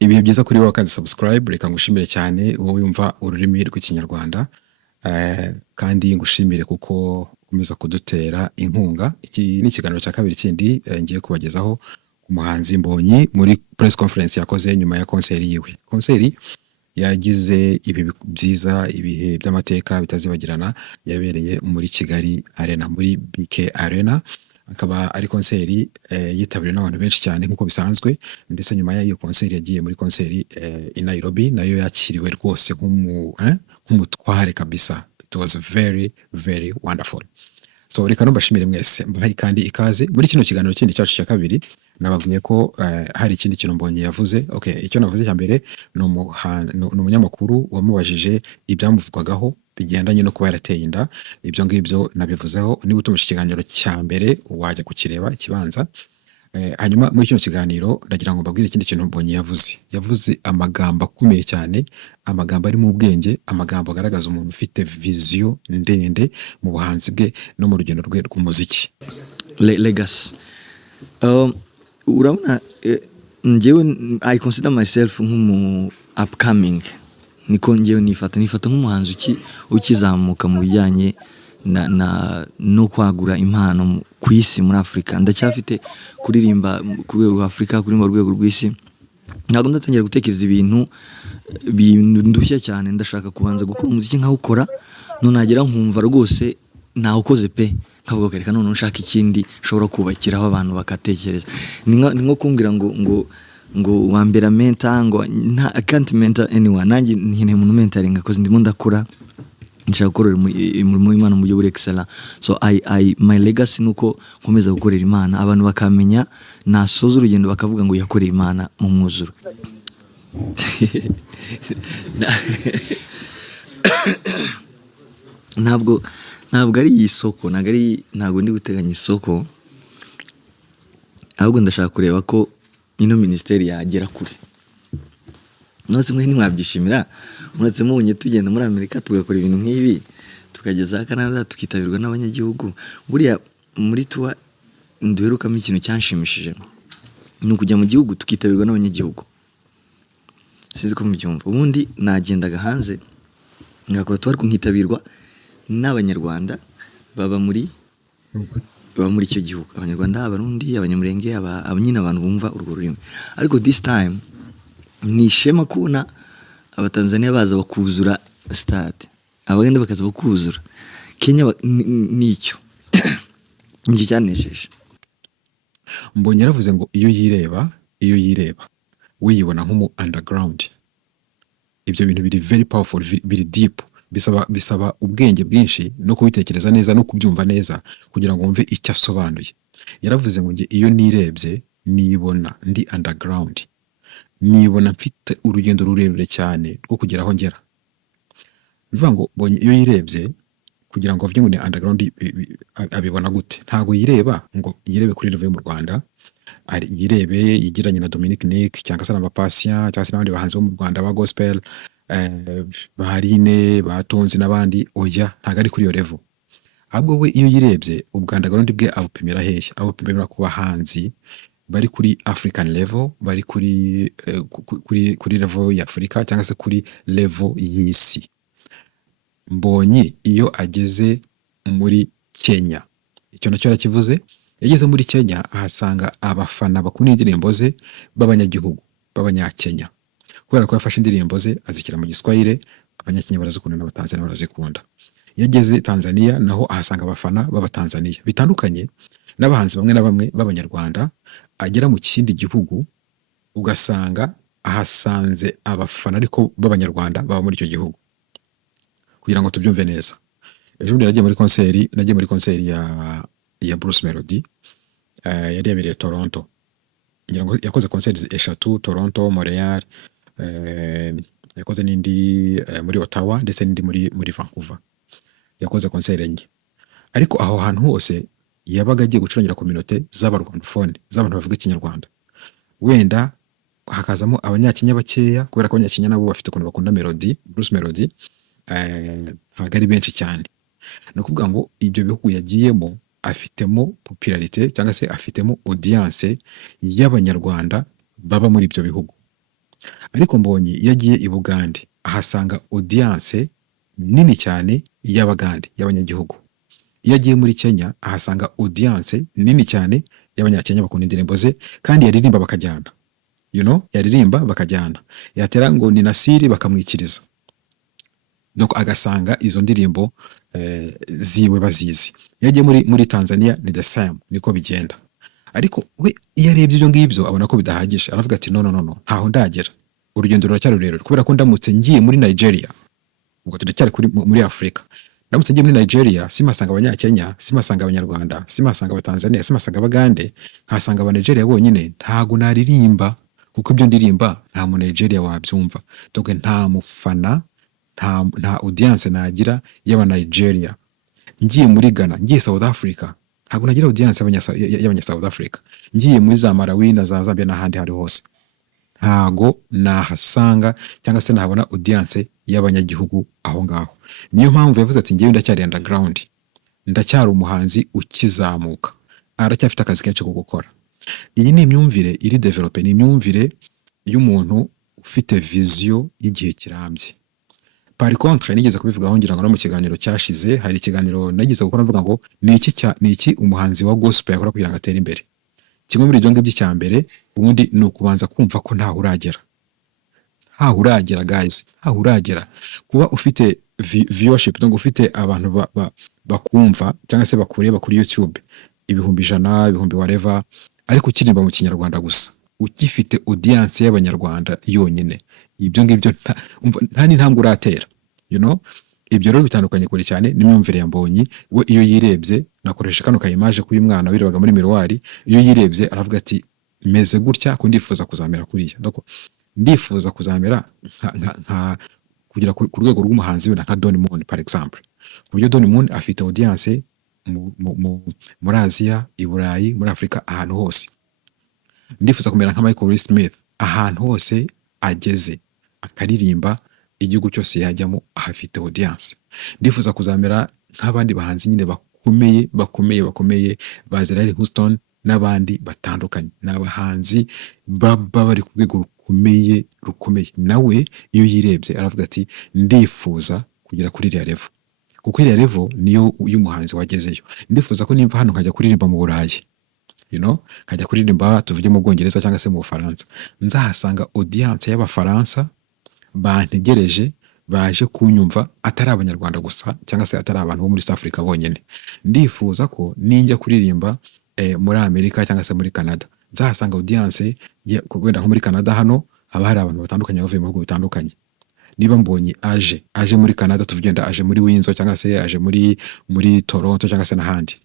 ibihe byiza kuri wowe kandi subscribe, reka ngushimire cyane wowe wumva ururimi rw'ikinyarwanda, kandi ngushimire kuko ukomeza kudutera inkunga. Iki ni ikiganiro cya kabiri kindi ngiye kubagezaho ku muhanzi Mbonyi muri press conference yakoze nyuma ya konseri yiwe. Konseri yagize ibihe byiza, ibihe by'amateka bitazibagirana, yabereye muri Kigali Arena, muri BK Arena. Akaba ari konseri yitabiriwe n'abantu benshi cyane nk'uko bisanzwe, ndetse nyuma y'iyo konseri yagiye muri konseri i Nairobi, nayo yakiriwe rwose nk'umutware kabisa. It was very very wonderful. So reka mbashimire mwese, mbahaye kandi ikaze muri kino kiganiro kindi cyacu cya kabiri. Nababwiye ko hari ikindi kintu Mbonyi yavuze. Okay, icyo navuze cya mbere ni umunyamakuru wamubajije ibyamuvugwagaho bigendanye no kuba yarateye inda. Ibyo ngibyo nabivuzeho, niba utumvise ikiganiro cya mbere wajya kukireba ikibanza. Hanyuma muri kino kiganiro ndagira ngo mbabwire ikindi kintu Mbonyi yavuze amagambo akomeye cyane, amagambo ari mu bwenge, amagambo agaragaza umuntu ufite vision ndende mu buhanzi bwe no mu rugendo rwe rw'umuziki. Legacy. Urabona, njyewe I consider myself nk'umu upcoming, niko njyewe nifata nk'umuhanzi ukizamuka mu bijyanye no kwagura impano ku isi muri Afurika. Ndacyafite kuririmba ku rwego rwa Afurika, kuririmba rwego rw'isi. Ntabwo ndatangira gutekereza ibintu bindushya cyane. Ndashaka kubanza gukora umuziki nkawukora, none nagera nkumva rwose nawukoze pe, nkavuga ko reka none nshaka ikindi nshobora kubakiraho abantu bakatekereza. Ni nko kumbwira ngo wambera mentor, ngo I can't mentor anyone. Nanjye nkeneye umuntu mentoring cause ndimo ndakura, nshaka gukorera umurimo w'Imana mu buryo buri excellent. So my legacy nuko nkomeza gukorera Imana, abantu bakamenya, nasoza urugendo bakavuga ngo yakoreye Imana mu mwuzuro. Ntabwo ari isoko, ntabwo ndi guteganya isoko, ahubwo ndashaka kureba ko ino ministeri yagera kure. Nose mwe ntimwabyishimira, muretse mubonye tugenda muri Amerika tugakora ibintu nk'ibi, tukageza Canada tukitabirwa n'abanyagihugu. Buriya muri tuwa nduherukamo ikintu cyanshimishije, ni ukujya mu gihugu tukitabirwa n'abanyagihugu. Sinzi ko mubyumva. Ubundi nagendaga hanze ngakora tuwa nkitabirwa n'abanyarwanda baba muri icyo gihugu, abanyarwanda, abarundi, abanyamurenge, abanyina, abantu bumva urwo rurimi. Ariko this time ni ishema kubona abatanzania baza bakuzura stade, abagenda bakaza bakuzura Kenya. Nicyo cyanejeje. Mbonyi yaravuze ngo iyo yireba wiyibona nk'umu underground. Ibyo bintu biri very powerful, biri deep, bisaba ubwenge bwinshi no kubitekereza neza no kubyumva neza kugira ngo wumve icyo asobanuye. Yaravuze ngo nge iyo nirebye nibona ndi underground, nibona mfite urugendo rurerure cyane rwo kugera aho ngera. Bivuga ngo Mbonyi iyo yirebye kugira ngo avuge ngo ni underground, abibona gute? Ntago yireba ngo yirebe kuri level mu Rwanda, yirebe yigiranye na Dominic Nick cyangwa se na Patient cyangwa se n'abandi bahanzi bo mu Rwanda ba gospel, Baharine, Batonzi n'abandi. Oya, ntago ari kuri iyo level. Ahubwo we iyo yirebye ubwandaground bwe abupimira hehe? Abupimira ku bahanzi bari kuri African level, bari kuri level ya Afurika cyangwa se kuri level y'isi. Mbonyi iyo ageze muri Kenya, icyo nacyo arakivuze, yageze muri Kenya ahasanga abafana bakunda indirimbo ze b'abanyagihugu b'abanyakenya, kubera ko yafashe indirimbo ze azishyira mu Giswahili, abanyakenya barazikunda n'abatanzania barazikunda. Yageze Tanzania naho ahasanga abafana b'abatanzania bitandukanye n'abahanzi bamwe na bamwe b'abanyarwanda. Agera mu kindi gihugu ugasanga ahasanze abafana ariko b'abanyarwanda baba muri icyo gihugu. Kugira ngo tubyumve neza, ejo bundi nagiye muri konseri ya Bruce Melody, yari yabereye Toronto. Ngira ngo yakoze konseri 3: Toronto, Montreal, yakoze n'indi muri Ottawa ndetse n'indi muri Vancouver. Yakoze konseri enye. Ariko aho hantu hose yabaga agiye gucurangira communauté z'abarwandofone, z'abantu bavuga ikinyarwanda. Wenda hakazamo abanyakenya bakeya, kubera ko abanyakenya nabo bafite ukuntu bakunda Melody, Bruce Melody, ntabwo ari benshi cyane. Ni ukuvuga ngo ibyo bihugu yagiyemo afitemo popularité cyangwa se afitemo audience y'abanyarwanda baba muri ibyo bihugu. ariko Mbonyi iyo agiye i Bugande ahasanga audience nini cyane y'Abagande y'abanyagihugu. Iyo agiye muri Kenya ahasanga audience nini cyane y'Abanyakenya bakunda indirimbo ze kandi yaririmba bakajyana, yaririmba bakajyana, yatera ngo ni Nasiri bakamwikiriza, donc agasanga izo ndirimbo ziwe bazizi. Iyo agiye muri Tanzania ni the same, niko bigenda. Ariko we iyo arebye ibyo ngibyo abona ko bidahagije, aravuga ati no, ntaho ndagera, urugendo ruracyari rurerure, kubera ko ndamutse ngiye muri Nigeria, ubwo turacyari muri Afurika, ndamutse ngiye muri Nigeria simasanga Abanyakenya, simasanga Abanyarwanda, simasanga Abatanzania, simasanga Abagande, nkasanga Abanigeria bonyine, ntago naririmba, kuko ibyo ndirimba nta mu Nigeria wabyumva, donc nta mufana, nta audience nagira y'Abanigeria. Ngiye muri Ghana, ngiye South Africa, ntabwo nagira audience y'abanya South Africa. Ngiye muri za Malawi na za Zambia n'ahandi hari hose, ntago nahasanga cyangwa se nahabona audience y'abanyagihugu aho ngaho. Niyo mpamvu yavuze ati ngewe ndacyari underground, ndacyari umuhanzi ukizamuka, aracyafite akazi kenshi ko gukora. Iyi ni imyumvire iri develope, ni imyumvire y'umuntu ufite vision y'igihe kirambye. Par contre nigeze kubivugaho ngira ngo no mu kiganiro cyashize, hari ikiganiro nagize gukora mvuga ngo ni iki umuhanzi wa gospel yakora kugira ngo atere imbere. Kimwe muri ibyo ngibyo cya mbere ubundi ni ukubanza kumva ko ntaho uragera guys, ntaho uragera. Kuba ufite viewership, donc ufite abantu bakumva cyangwa se bakureba kuri YouTube 100,000 ibihumbi whatever, ariko ukiririmba mu Kinyarwanda gusa, ukifite audience y'Abanyarwanda yonyine, ibyo ngibyo nta n'intambwe uratera. Ibyo rero bitandukanye kure cyane n'imyumvire ya Mbonyi. We iyo yirebye, nakoresha kano ka image k'uyu mwana wirebaga muri miroir, iyo yirebye aravuga ati meze gutya ko ndifuza kuzamera kuriya, donc ndifuza kuzamera kugira ku rwego rw'umuhanzi wenda nka Don Moon par exemple. Uburyo Don Moon afite audience muri Aziya, i Burayi, muri Afurika, ahantu hose. Ndifuza kumera nka Michael Smith, ahantu hose ageze akaririmba, igihugu cyose yajyamo ahafite audience. Ndifuza kuzamera nk'abandi bahanzi nyine bakomeye ba Israel Houston n'abandi batandukanye, n'abahanzi baba bari ku rwego rukomeye. Nawe iyo yirebye aravuga ati ndifuza kugera kuri iriya level, kuko iriya level niyo y'umuhanzi wagezeyo. Ndifuza ko nimva hano nkajya kuririmba mu Burayi, nkajya kuririmba tuvuge mu Bwongereza cyangwa se mu Bufaransa, nzahasanga audience y'Abafaransa bantegereje, baje kunyumva, atari Abanyarwanda gusa cyangwa se atari abantu bo muri South Africa bonyine. Ndifuza ko ninjya kuririmba muri Amerika cyangwa se muri Canada, nzahasanga audience wenda nko muri Canada hano haba hari abantu batandukanye bavuye mu bihugu bitandukanye. Niba Mbonyi aje muri Canada, tuvugenda aje muri Windsor cyangwa se aje muri Toronto cyangwa se n'ahandi,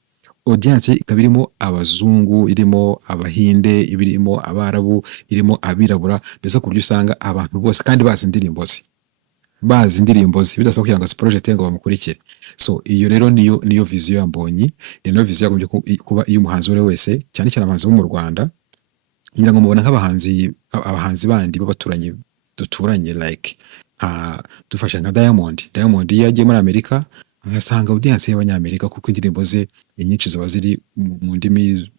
audience ikaba irimo Abazungu, irimo Abahinde, irimo Abarabu, irimo Abirabura, mbese ku buryo usanga abantu bose kandi bazi indirimbo ze, bidasaba kugira ngo project ngo bamukurikire. So iyo rero niyo vision ya Mbonyi, niyo vision yagombye kuba iyo umuhanzi wese, cyane cyane abahanzi bo mu Rwanda, ngira ngo mubona abahanzi bandi b'abaturanyi duturanye, like dufashe nka Diamond iyo yagiye muri Amerika agasanga audience y'Abanyamerika, kuko indirimbo ze inyinshi ziba ziri mu ndimi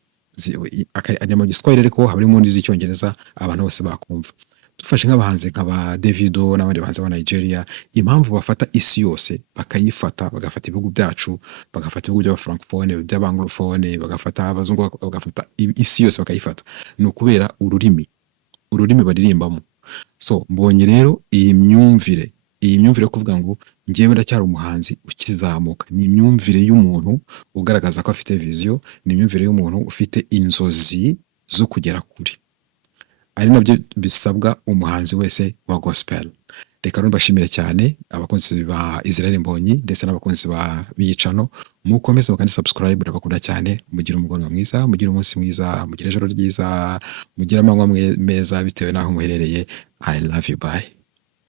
ari mu Giswahili, ariko hari mu ndimi z'Icyongereza abantu bose bakumva. Dufashe nk'abahanzi nk'aba Davido n'abandi bahanzi ba Nigeria, impamvu bafata isi yose bakayifata, bagafata ibihugu byacu, bagafata ibihugu by'Abafrancophone, by'Abanglophone, bagafata Abazungu, bagafata isi yose bakayifata, ni ukubera ururimi baririmbamo. So Mbonyi rero iyi myumvire yo kuvuga ngo ngewe ndacyari umuhanzi ukizamuka, ni imyumvire y'umuntu ugaragaza ko afite vision, ni imyumvire y'umuntu ufite inzozi zo kugera kure, ari nabyo bisabwa umuhanzi wese wa gospel. Reka rero mbashimire cyane abakunzi ba Israel Mbonyi ndetse n'abakunzi ba Biyicano, mukomeze bakandi subscribe, ndabakunda cyane. Mugire umugoroba mwiza, mugire umunsi mwiza, mugire ijoro ryiza, mugire amanywa meza bitewe n'aho muherereye. I love you, bye.